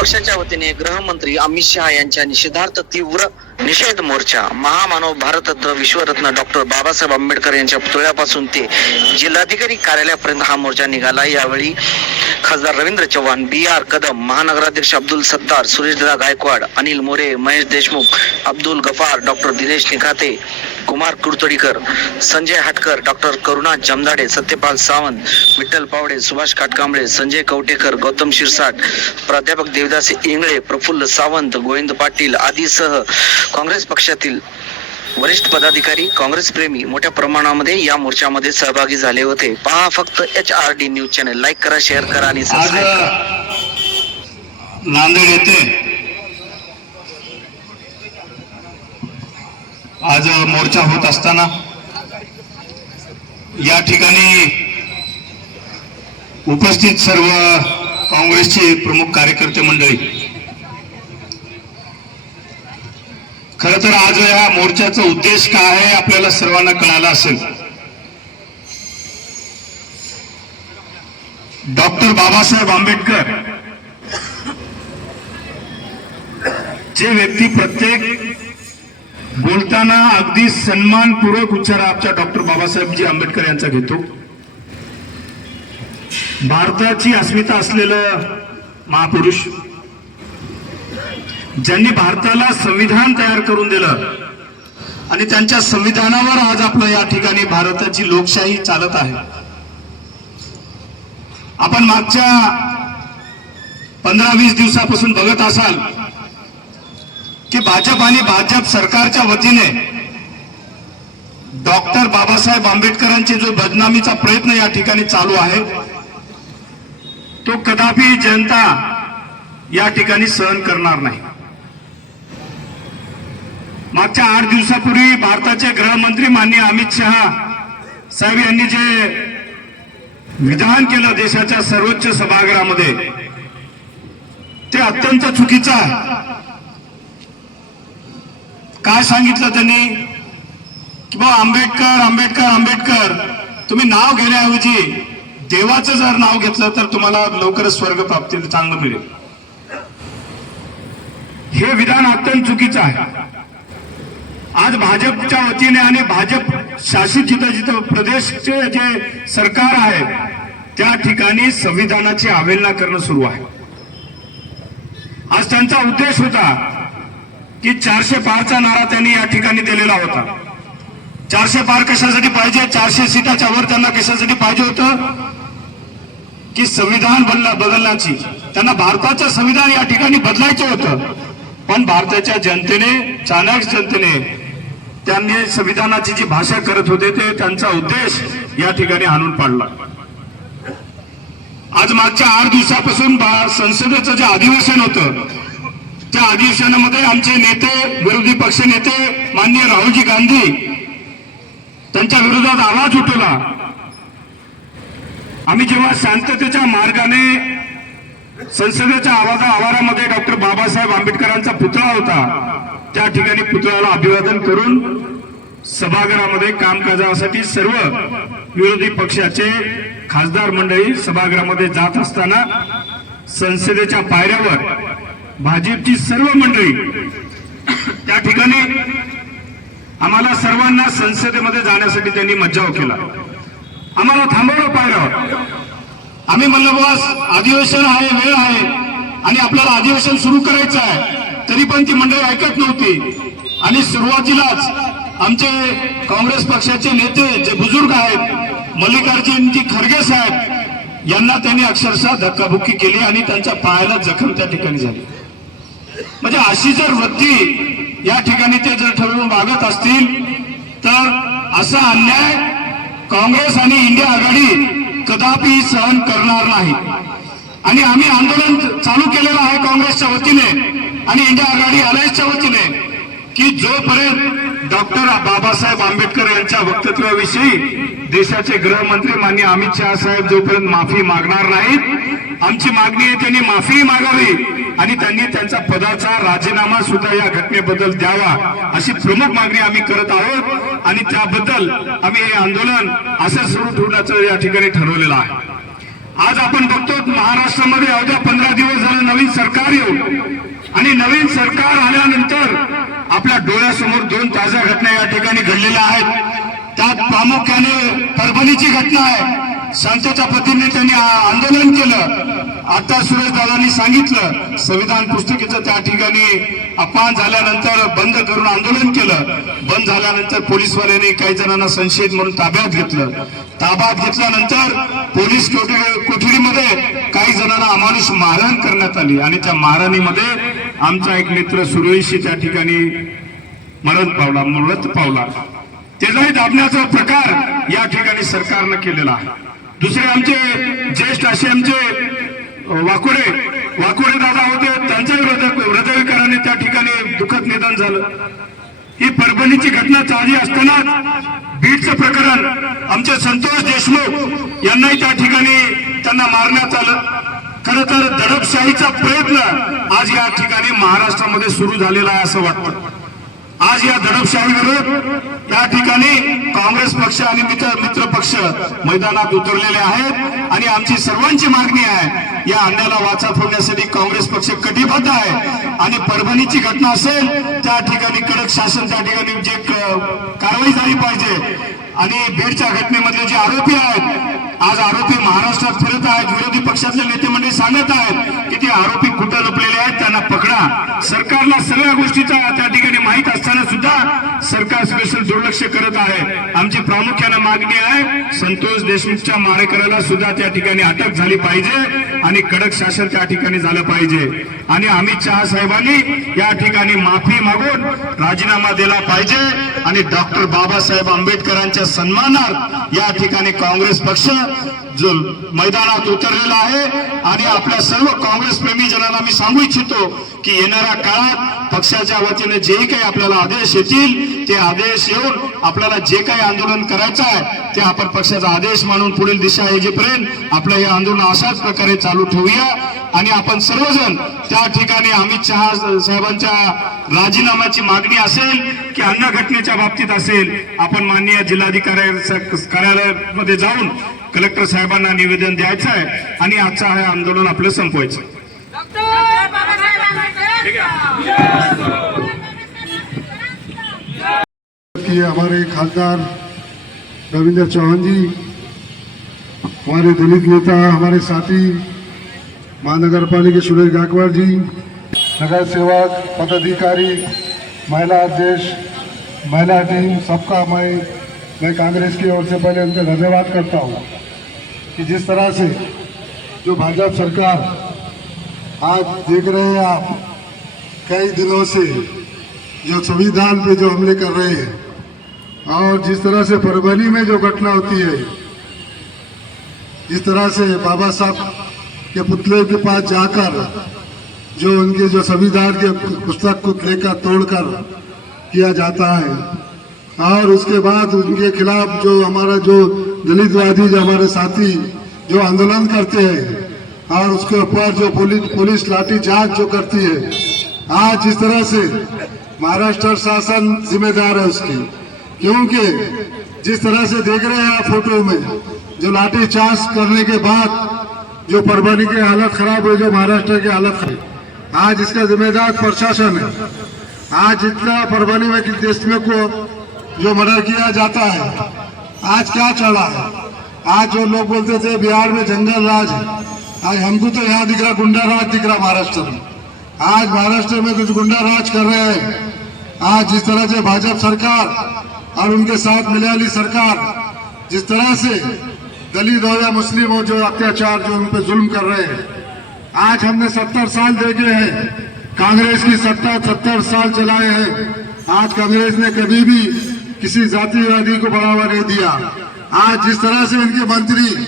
पक्षाच्या वतीने गृहमंत्री अमित शहा यांच्या निषेधार्थ तीव्र निषेध मोर्चा महामानव भारतरत्न विश्वरत्न डॉक्टर बाबासाहेब आंबेडकर यांच्या पुतळ्यापासून ते जिल्हाधिकारी कार्यालयापर्यंत हा मोर्चा निघाला. यावेळी खासदार रवींद्र चव्हाण बी आर कदम महानगराध्यक्ष अब्दुल सत्तार सुरेशदा गायकवाड अनिल मोरे महेश देशमुख अब्दुल गफार डॉक्टर दिनेश निखाते कुमार कुरतडीकर संजय हाटकर डॉक्टर करुणा जमदाडे सत्यपाल सावंत विठ्ठल पावडे सुभाष काटकांबळे संजय कवटेकर गौतम शिरसाट प्राध्यापक देवदास इंगळे प्रफुल्ल सावंत गोविंद पाटील आदीसह काँग्रेस पक्षातील वरिष्ठ पदाधिकारी काँग्रेस प्रेमी मोठ्या प्रमाणामध्ये या मोर्चामध्ये सहभागी झाले होते. पहा फक्त H R D news channel. Like करा शेअर करा आणि नांदेड येथे आज मोर्चा होत असताना या ठिकाणी उपस्थित सर्व काँग्रेसचे प्रमुख कार्यकर्ते मंडळी खर तर आज या मोर्चाचा उद्देश काय आहे आपल्याला सर्वांना कळाला असेल. डॉक्टर बाबासाहेब आंबेडकर जे व्यक्ती प्रत्येक बोलताना अगदी सन्मानपूर्वक उच्चार आमच्या डॉक्टर बाबासाहेबजी आंबेडकर यांचा घेतो. भारताची अस्मिता असलेलं महापुरुष ज्यांनी भारताला संविधान तयार करून दिलं आणि त्यांच्या संविधानावर आज आपलं या ठिकाणी भारताची लोकशाही चालत आहे. आपण मागच्या पंधरा वीस दिवसापासून बघत असाल की भाजप आणि भाजप सरकारच्या वतीने डॉक्टर बाबासाहेब आंबेडकरांचे जो बदनामीचा प्रयत्न या ठिकाणी चालू आहे तो कदापि जनता या ठिकाणी सहन करणार नाही. मागच्या आठ दिवसापूर्वी भारताचे गृहमंत्री माननीय अमित शहा साहेब यांनी जे विधान केलं देशाच्या सर्वोच्च सभागृहामध्ये ते अत्यंत चुकीचं आहे. काय सांगितलं त्यांनी? की बा आंबेडकर आंबेडकर आंबेडकर तुम्ही नाव घेण्याऐवजी देवाचं जर नाव घेतलं तर तुम्हाला लवकरच स्वर्ग प्राप्ती चांगलं मिळेल. हे विधान अत्यंत चुकीचं आहे. आज भाजपच्या वतीने आणि भाजप शासित जिथं जिथं प्रदेशचे जे सरकार आहे त्या ठिकाणी संविधानाची अवहेलना करणं सुरू आहे. आज त्यांचा उद्देश होता की चारशे पारचा नारा त्यांनी या ठिकाणी दिलेला होता. चारशे पार कशासाठी पाहिजे? चारशे सीटाच्या वर त्यांना कशासाठी पाहिजे होतं? की संविधान बदला बदलण्याची. त्यांना भारताचं संविधान या ठिकाणी बदलायचं होतं. पण भारताच्या जनतेने चाणक्य जनतेने त्यांनी संविधानाची जी भाषा करत होते ते त्यांचा उद्देश या ठिकाणी आणून पाडला. आज मागच्या आठ दिवसापासून संसदेचं जे अधिवेशन होतं त्या अधिवेशनामध्ये आमचे नेते विरोधी पक्ष नेते माननीय राहुलजी गांधी त्यांच्या विरोधात आवाज उठवला. आम्ही जेव्हा शांततेच्या मार्गाने संसदेच्या आवाजा आवारामध्ये डॉक्टर बाबासाहेब आंबेडकरांचा पुतळा होता त्या ठिकाणी पुतळ्याला अभिवादन करून सभागृहामध्ये कामकाजासाठी सर्व विरोधी पक्षाचे खासदार मंडळी सभागृहामध्ये जात असताना संसदेच्या पायऱ्यावर भाजपची सर्व मंडळी त्या ठिकाणी आम्हाला सर्वांना संसदेमध्ये जाण्यासाठी त्यांनी मज्जाव केला. आम्हाला थांबवलं पायऱ्यावर. आम्ही म्हणलं बस अधिवेशन आहे वेळ आहे आणि आपल्याला अधिवेशन सुरू करायचं आहे. तरी पण ती मंडळी ऐकत नव्हती. आणि सुरुवातीलाच आमचे काँग्रेस पक्षाचे नेते जे बुजुर्ग आहेत मल्लिकार्जुनजी खरगे साहेब यांना त्यांनी अक्षरशः धक्काबुक्की केली आणि त्यांच्या पायाला जखम त्या ठिकाणी झाली. म्हणजे अशी जर वृत्ती या ठिकाणी ते जर ठरवून वागत असतील तर असा अन्याय काँग्रेस आणि इंडिया आघाडी कदापि सहन करणार नाही. आणि आम्ही आंदोलन चालू केलेलं आहे काँग्रेसच्या वतीने. आणि इंडिया आघाडी अलायन्सच्या वतीने की जोपर्यंत डॉक्टर बाबासाहेब आंबेडकर यांच्या वक्तव्याविषयी देशाचे गृहमंत्री मान्य अमित शहा साहेब जोपर्यंत माफी मागणार नाहीत आमची मागणी आहे त्यांनी माफी मागावी आणि त्यांनी त्यांचा पदाचा राजीनामा सुद्धा या घटनेबद्दल द्यावा अशी प्रमुख मागणी आम्ही करत आहोत आणि त्याबद्दल आम्ही हे आंदोलन असं सुरू ठेवण्याचं या ठिकाणी ठरवलेलं आहे. आज आपण बघतो महाराष्ट्रामध्ये अवघ्या पंधरा दिवस झालं नवीन सरकार येऊन. आणि नवीन सरकार आल्यानंतर आपल्या डोळ्यासमोर दोन ताज्या घटना या ठिकाणी घडलेल्या आहेत. त्यात प्रामुख्याने परभणीची घटना आहे. संतच्या पतीने त्यांनी आंदोलन केलं. आता सुरेश दादांनी सांगितलं संविधान पुस्तिकेचं त्या ठिकाणी अपमान झाल्यानंतर बंद करून आंदोलन केलं. बंद झाल्यानंतर पोलीसवाल्यांनी काही जणांना संशयित म्हणून ताब्यात घेतलं. ताब्यात घेतल्यानंतर पोलीस कोठडी कोठडीमध्ये काही जणांना अमानुष मारहाण करण्यात आली आणि त्या मारहाणीमध्ये आमचा एक मित्र सुरेशी त्या ठिकाणी मरण पावला मृत पावला. त्याचाही दाबण्याचा प्रकार या ठिकाणी सरकारनं केलेला आहे. दुसरे आमचे ज्येष्ठ असे आमचे वाकोडे वाकोडे दादा होते त्यांच्याही हृदय हृदयविकाराने त्या ठिकाणी दुःखद निधन झालं. ही परभणीची घटना चालली असताना बीडचं प्रकरण आमचे संतोष देशमुख यांनाही त्या ठिकाणी त्यांना मारण्यात आलं. खर तर दडपशाहीचा प्रयत्न आज या ठिकाणी महाराष्ट्रामध्ये सुरू झालेला आहे असं वाटतं. आज या दडपशाही विरोध या ठिकाणी काँग्रेस पक्ष आणि मित्र मित्र पक्ष मैदानात उतरलेले आहेत आणि आमची सर्वांची मागणी आहे या अन्याला वाचा फोडण्यासाठी काँग्रेस पक्ष कटिबद्ध आहे. आणि परभणीची घटना असेल त्या ठिकाणी कडक शासन त्या ठिकाणी जे कारवाई झाली पाहिजे. आणि बीडच्या घटनेमधले जे आरोपी आहेत आज आरोपी महाराष्ट्रात फिरत आहेत विरोधी पक्षातले नेते मंडळी सांगत आहेत की ते आरोपी कुठं लपलेले आहेत त्यांना पकडा. सरकारला सगळ्या गोष्टीचा त्या ठिकाणी सरकार स्पेशल दुर्लक्ष करत आहे. आमची प्रामुख्यानं मागणी आहे संतोष देशमुखच्या मारेकऱ्याला सुद्धा त्या ठिकाणी अटक झाली पाहिजे आणि कडक शासन त्या ठिकाणी झालं पाहिजे. आणि अमित शहा साहेबांनी या ठिकाणी माफी मागून राजीनामा दिला पाहिजे आणि डॉक्टर बाबासाहेब आंबेडकरांच्या सन्मानार्थ या ठिकाणी काँग्रेस पक्ष जो मैदानात उतरलेला आहे आणि आपल्या सर्व काँग्रेस प्रेमी जनांना मी सांगू इच्छितो की येणाऱ्या काळात पक्षाच्या वतीने जे काही आपल्याला आदेश येतील ते आदेश येऊन आपल्याला जे काही आंदोलन करायचं आहे ते आपण पक्षाचा आदेश मानून पुढील दिशा येईपर्यंत आपलं हे आंदोलन अशाच प्रकारे चालू ठेवूया आणि आपण सर्वजण त्या ठिकाणी अमित शहा साहेबांच्या राजीनाम्याची मागणी असेल की अन्न घटनेच्या बाबतीत असेल आपण माननीय जिल्हाधिकारी कार्यालयामध्ये जाऊन कलेक्टर साहेबांना निवेदन द्यायचं आहे आणि आजचं हे आंदोलन आपलं संपवायचं आहे. हमारे खासदार रविंद्र चौहान जी, हमारे दलित नेता, हमारे साथी महानगर पालिका सुरेश गायकवाड़ जी, नगर सेवक, पदाधिकारी, महिला अध्यक्ष, महिला टीम, सबका मैं मैं कांग्रेस की ओर से पहले उनका धन्यवाद करता हूँ कि जिस तरह से जो भाजपा सरकार आज देख रहे हैं आप कई दिनों से जो संविधान पे जो हमले कर रहे हैं और जिस तरह से परभनी में जो घटना होती है जिस तरह से बाबा साहब के पुतले के पास जाकर जो उनके जो संविधान के पुस्तक को लेकर तोड़कर किया जाता है और उसके बाद उनके खिलाफ जो हमारा जो दलितवादी जो हमारे साथी जो आंदोलन करते हैं और उसके ऊपर जो पुलिस पुलिस लाठी चार्ज जो करती है आज जिस तरह से महाराष्ट्र शासन जिम्मेदार है उसकी। क्योंकि जिस तरह से देख रहे हैं आप फ़ोटो में, जो लाठी चार्ज करने के बाद जो परभनी की हालत खराब हुई, जो महाराष्ट्र की हालत खराब आज इसका जिम्मेदार प्रशासन है। आज जितना परभनी में कि देश में को जो मर्डर किया जाता है, आज क्या चढ़ा है? आज जो लोग बोलते थे, बिहार में जंगल राज है, आज हमको तो यहाँ दिख रहा, गुंडा राज दिख रहा महाराष्ट्र में। आज महाराष्ट्र में कुछ गुंडा राज कर रहे हैं। आज जिस तरह से भाजपा सरकार और उनके साथ मिले वाली सरकार जिस तरह से दलित हो या मुस्लिम हो जो अत्याचार जो उन पर जुल्म कर रहे हैं आज हमने सत्तर साल देखे हैं। कांग्रेस की सत्ता सत्तर साल चलाए हैं। आज कांग्रेस ने कभी भी किसी जातिवादी को बढ़ावा नहीं दिया। आज जिस तरह से इनके मंत्री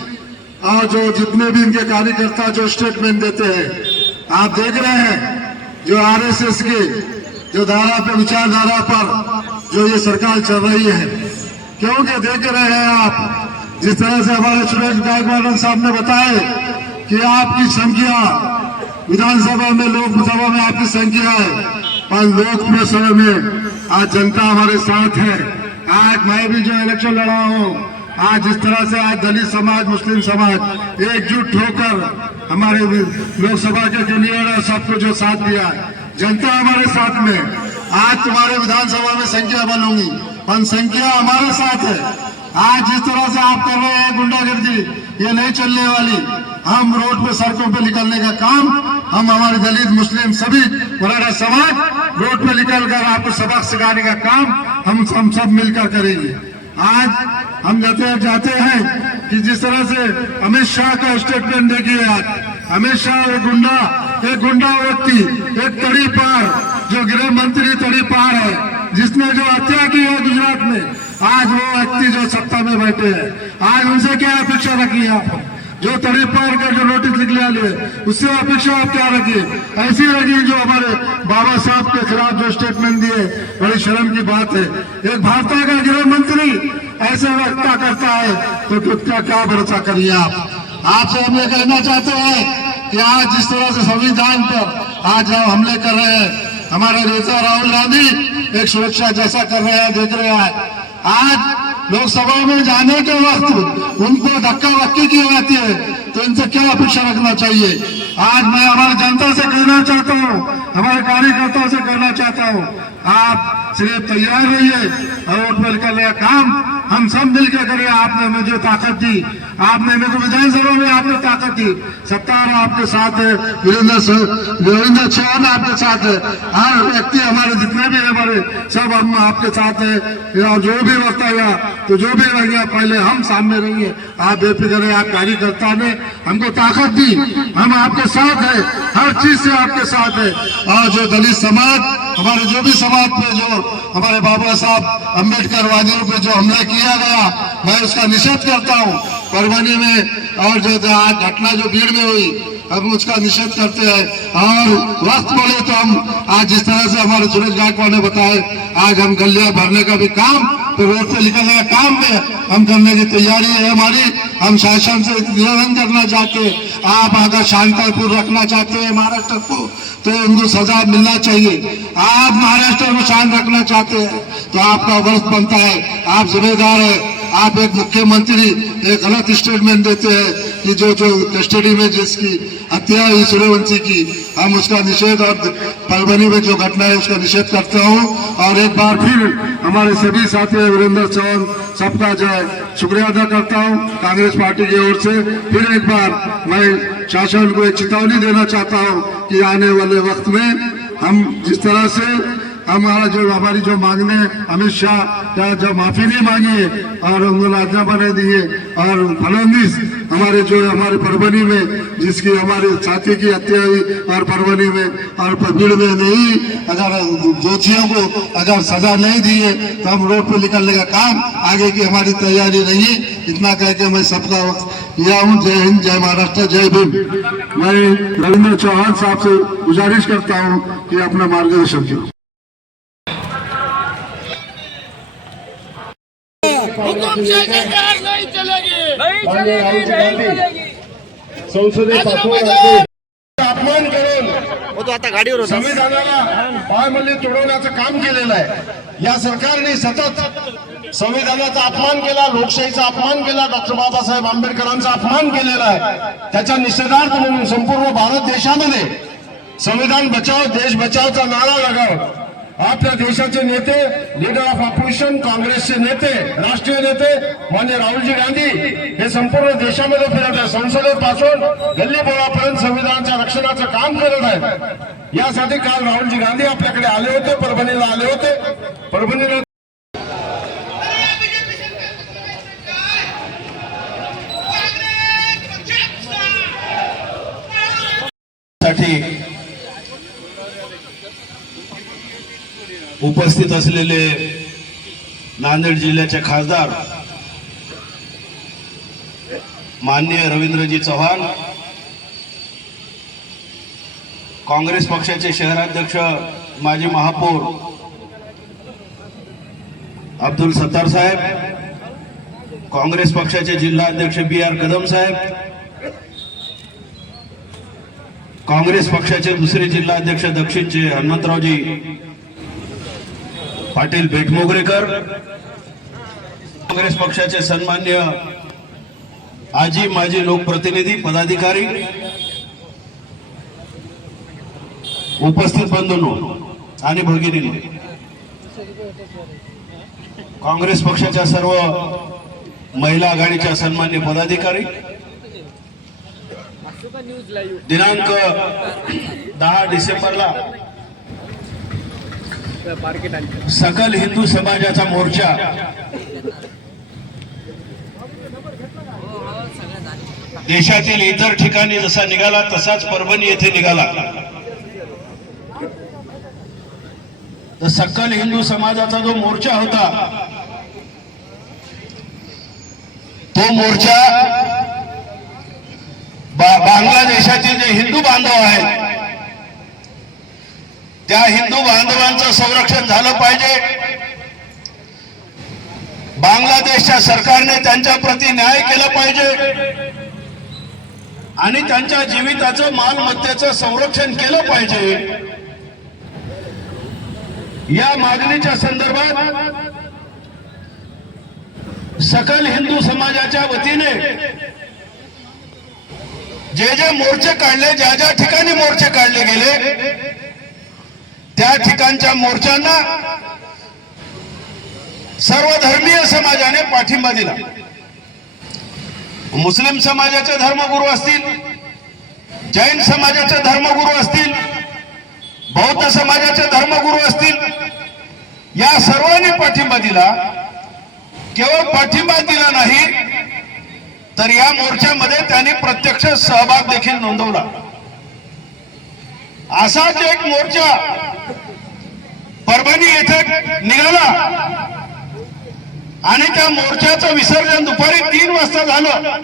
और जो जितने भी इनके कार्यकर्ता जो स्टेटमेंट देते हैं आप देख रहे हैं जो आरएसएस के जो धारा पे, विचारधारा पर जो ये सरकार चल रही है। क्योंकि देख रहे हैं आप, जिस तरह से हमारे सुरेश गायकवाड़ साहब ने बताए कि आपकी संख्या, विधानसभा में, लोकसभा में आपकी संख्या है, पर लोकप्रिय सभा में आज जनता हमारे साथ है। आज मैं भी जो इलेक्शन लड़ा हूँ आज जिस तरह से आज दलित समाज, मुस्लिम समाज एकजुट होकर हमारे लोकसभा के कैंडिडेट और सबको जो साथ दिया जनता हमारे साथ में आज तुम्हारे विधानसभा में संख्या बनूँगी पर संख्या हमारे साथ है। आज जिस तरह से आप कर रहे हैं गुंडागर्दी, ये नहीं चलने वाली। हम रोड पे सड़कों पे निकलने का काम, हम हमारे दलित, मुस्लिम सभी मराठा समाज रोड पे निकल कर आपको सबक सिखाने का काम हम हम सब मिलकर करेंगे। आज हम जाते जाते हैं कि जिस तरह से अमित शाह का स्टेटमेंट देखिए आज अमित शाह एक गुंडा एक गुंडा व्यक्ति एक तड़ी पार जो गृह मंत्री तड़ी पार है जिसने जो हत्या की है गुजरात में आज वो व्यक्ति जो सत्ता में बैठे हैं। आज उनसे क्या अपेक्षा रखी है आप? जो तड़ी पार का जो नोटिस निकला लिए उससे अपेक्षा आप क्या रखिए ऐसी रखिए जो हमारे बाबा साहब के खिलाफ जो स्टेटमेंट दिए बड़ी शर्म की बात है। एक भारतीय का गृह मंत्री ऐसे व्यक्ता करता है तो उसका क्या भरोसा करिए आप? आपसे हम ये कहना चाहते हैं कि आज जिस तरह से संविधान पर आज हम हमले कर रहे हैं हमारे नेता राहुल गांधी एक सुरक्षा जैसा कर रहे हैं देख रहे हैं। आज लोकसभा में जाने के वक्त उनको धक्का वक्की की जाती है तो इनसे क्या अपेक्षा रखना चाहिए? आज मैं हमारी जनता से कहना चाहता हूँ, हमारे कार्यकर्ताओं से कहना चाहता हूँ, आप सिर्फ़ तैयार रहिए और वोट मिल कर लिया काम। हम सब मिलकर करें, आपने मुझे ताकत दी, आपने मेरे को विधानसभा में आपने ताकत दी। सत्तार आपके साथ है, वीरेंद्र वीरेंद्र चौहान आपके साथ है, हर व्यक्ति हमारे जितने भी हमारे, सब हम आपके साथ है। और जो भी वक्त आएगा तो जो भी रहेगा पहले हम सामने रहेंगे। आप बेफिक्र है आप कार्यकर्ता ने हमको ताकत दी। हम आपके साथ है। हर चीज़ से आपके साथ है। और जो दलित समाज, हमारे जो भी समाज पे जो हमारे बाबा साहब अंबेडकर वादियों पे जो हमला किया गया, मैं उसका निषेध करता हूँ। परभनी में और जो आज घटना जो भीड़ में हुई, हम उसका निषेध करते हैं। और वक्त पड़े तो हम आज जिस तरह से हमारे सुरेश गायकवाड़ ने बताया, आज हम गलिया भरने का भी काम तो रोड पे निकलने का काम है। हम करने की तैयारी है हमारी। हम शासन से निवेदन करना चाहते हैं। आप अगर शांतिपूर्ण रखना चाहते हैं महाराष्ट्र को तो उनको सजा मिलना चाहिए। आप महाराष्ट्र को शांत रखना चाहते हैं तो आपका वर्ष बनता है। आप जिम्मेदार है। आप एक मुख्यमंत्री एक गलत स्टेटमेंट देते हैं। कि जो जो कस्टडी में जिसकी हत्या हुई सूर्यवंशी की हम उसका निषेध और पलवनी में जो घटना है उसका निषेध करता हूँ। और एक बार फिर हमारे सभी साथी वीरेंद्र चौहान सबका जो है शुक्रिया अदा करता हूँ कांग्रेस पार्टी की ओर से। फिर एक बार मैं शासन को एक चेतावनी देना चाहता हूँ कि आने वाले वक्त में हम जिस तरह से हमारा जो हमारी जो मांगने, अमित शाह का जो माफ़ी नहीं मांगी है और उनको राजनामा नहीं दिए, और फडणवीस, हमारे जो हमारे परवनी में, जिसकी हमारे साथी की हत्या हुई, और परवनी में, और भीड़ में नहीं, अगर दोषियों को अगर सजा नहीं दी है तो हम रोड पर निकलने का काम, आगे की हमारी तैयारी नहीं इतना कह के मैं सबका किया हूँ। जय हिंद, जय महाराष्ट्र, जय भीम। मैं रविंद्र चौहान साहब से गुजारिश करता हूँ कि अपना मार्गदर्शन करें। हुकुम से सरकार नहीं चलेगी। नहीं चलेगी, नहीं चलेगी। संसदेत अपमान करून संविधानाला पायमल्ली तोडवण्याचं काम केलेलं आहे. या सरकारने सतत संविधानाचा अपमान केला लोकशाहीचा अपमान केला डॉक्टर बाबासाहेब आंबेडकरांचा अपमान केलेला आहे. त्याच्या निषेधार्थ म्हणून संपूर्ण भारत देशामध्ये संविधान बचाव देश बचावचा नारा लगाव आपल्या देशाचे नेते लीडर ऑफ ऑपोजिशन काँग्रेसचे नेते राष्ट्रीय नेते मान्य राहुलजी गांधी हे संपूर्ण देशामध्ये फिरत आहे संसदेपासून गल्ली बोळापर्यंत संविधानाच्या रक्षणाचं काम करत आहेत. यासाठी काल राहुलजी गांधी आपल्याकडे आले होते परभणीला आले होते. परभणीला उपस्थित असलेले नांदेड जिल्ह्याचे खासदार माननीय रवींद्रजी चव्हाण काँग्रेस पक्षाचे शहराध्यक्ष माजी महापौर अब्दुल सत्तार साहेब काँग्रेस पक्षाचे जिल्हा अध्यक्ष बी आर कदम साहेब काँग्रेस पक्षाचे दुसरे जिल्हाध्यक्ष दक्षिणचे हनुमंतरावजी पाटील बेटमोगरेकर. काँग्रेस पक्षाचे सन्मान्य आजी माजी लोकप्रतिनिधी पदाधिकारी. उपस्थित बंधूंनो आणि भगिनींनो काँग्रेस पक्षाच्या सर्व महिला आघाडीच्या सन्मान्य पदाधिकारी. दिनांक दहा डिसेंबरला सकल हिंदू समाजाचा मोर्चा. देशातील इतर ठिकाणी जसा निघाला तसाच परभणी येथे निघाला. तर सकल हिंदू समाजाचा जो मोर्चा होता तो मोर्चा बांगलादेशाचे जे हिंदू बांधव आहेत त्या हिंदू बांधवांचं संरक्षण झालं पाहिजे. बांगलादेशच्या सरकारने त्यांच्या प्रती न्याय केला पाहिजे. आणि त्यांच्या जीविताचं मालमत्तेचं संरक्षण केलं पाहिजे. या मागणीच्या संदर्भात सकल हिंदू समाजाच्या वतीने जे जे मोर्चे काढले ज्या ज्या ठिकाणी मोर्चे काढले गेले त्या ठिकाणच्या मोर्चांना सर्वधर्मीय समाजाने पाठिंबा दिला. मुस्लिम समाजाचे धर्मगुरू असतील जैन समाजाचे धर्मगुरू असतील बौद्ध समाजाचे धर्मगुरू असतील या सर्वांनी पाठिंबा दिला. केवळ पाठिंबा दिला नाही तर या मोर्चामध्ये त्यांनी प्रत्यक्ष सहभाग देखील नोंदवला. असाच एक मोर्चा परभणी येथे निघाला. आणि त्या मोर्चाचं विसर्जन दुपारी तीन वाजता झालं.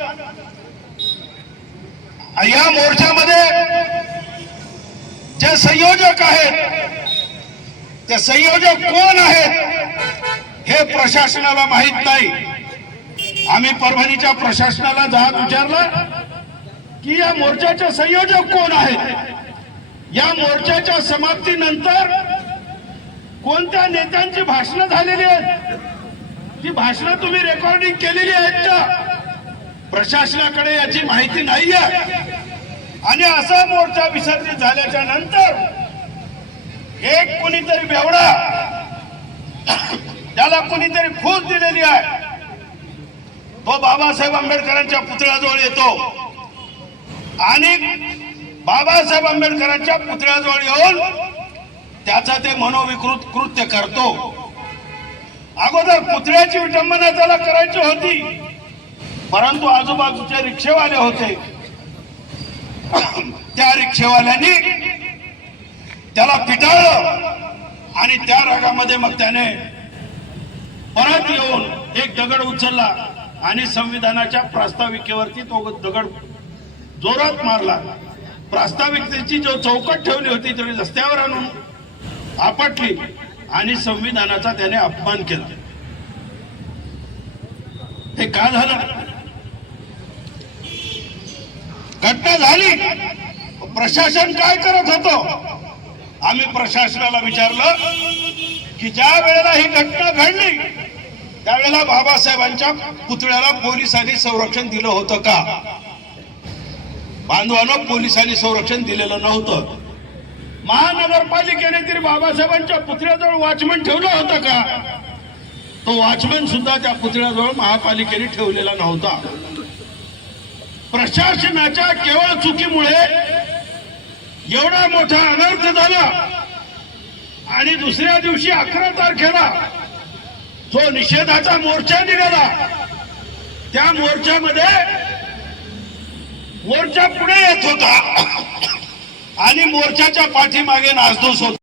या मोर्चामध्ये जे संयोजक आहेत ते संयोजक कोण आहेत हे प्रशासनाला माहीत नाही. आम्ही परभणीच्या प्रशासनाला जात विचारला की या मोर्चाचे संयोजक कोण आहेत? या मोर्चाच्या समाप्तीनंतर कोणत्या नेत्यांची भाषणं झालेली आहेत? ती भाषणं तुम्ही रेकॉर्डिंग केलेली आहेत का? प्रशासनाकडे याची माहिती नाही आहे आणि असा मोर्चा विसर्जित झाल्याच्यानंतर एक कुणीतरी बेवडा त्याला कुणीतरी फूस दिलेली आहे. तो बाबासाहेब आंबेडकरांच्या पुतळ्याजवळ येतो. आणि बाबासाहेब आंबेडकरांच्या पुतळ्याजवळ येऊन त्याचा ते मनोविकृत कृत्य करतो. अगोदर पुतळ्याची विटंबना त्याला करायची होती. परंतु आजूबाजूचे रिक्षेवाले होते. त्या रिक्षेवाल्यांनी त्याला पिटाळलं आणि त्या रागामध्ये मग त्याने परत येऊन एक दगड उचलला आणि संविधानाच्या प्रास्ताविकेवरती तो दगड जोरात मारला. प्रास्ताविकतेची जो चौकट ठेवली होती ती रस्त्यावर आणून आपटली आणि संविधानाचा त्याने अपमान केला. हे का झालं? घटना झाली. प्रशासन काय करत होतं? आम्ही प्रशासनाला विचारलं की ज्या वेळेला ही घटना घडली त्यावेळेला बाबासाहेबांच्या पुतळ्याला पोलिसांनी संरक्षण दिलं होतं का? बांधवांना पोलिसांनी संरक्षण दिलेलं नव्हतं. महानगरपालिकेने तरी बाबासाहेबांच्या पुतळ्याजवळ वॉचमन ठेवला होता का? तो वॉचमन सुद्धा त्या पुतळ्याजवळ महापालिकेने ठेवलेला नव्हता. प्रशासनाच्या केवळ चुकीमुळे एवढा मोठा अनर्थ झाला आणि दुसऱ्या दिवशी अकरा तारखेला जो निषेधाचा मोर्चा निघाला त्या मोर्चामध्ये मोर्चा पुढे येत होता. आणि मोर्चाच्या पाठीमागे नासधूस होता.